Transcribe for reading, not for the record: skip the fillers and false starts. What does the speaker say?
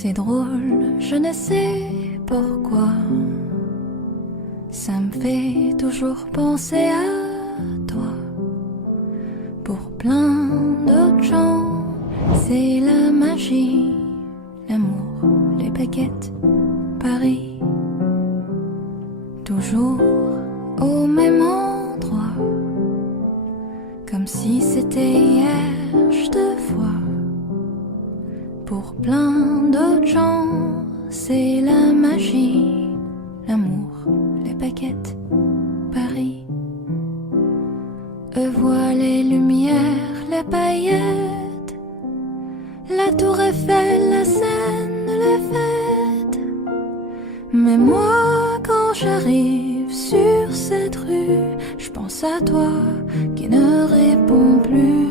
C'est drôle, je ne sais pourquoi. Ça me fait toujours penser à toi. Pour plein d'autres gens, c'est la magie, l'amour, les baguettes, Paris. Toujours au même endroit, comme si c'était hier, je te vois. Pour plein d'autres gens, c'est la magie, l'amour, les baguettes, Paris. Eux voient les lumières, les paillettes, la tour Eiffel, la Seine, les fêtes. Mais moi, quand j'arrive sur cette rue, je pense à toi qui ne réponds plus.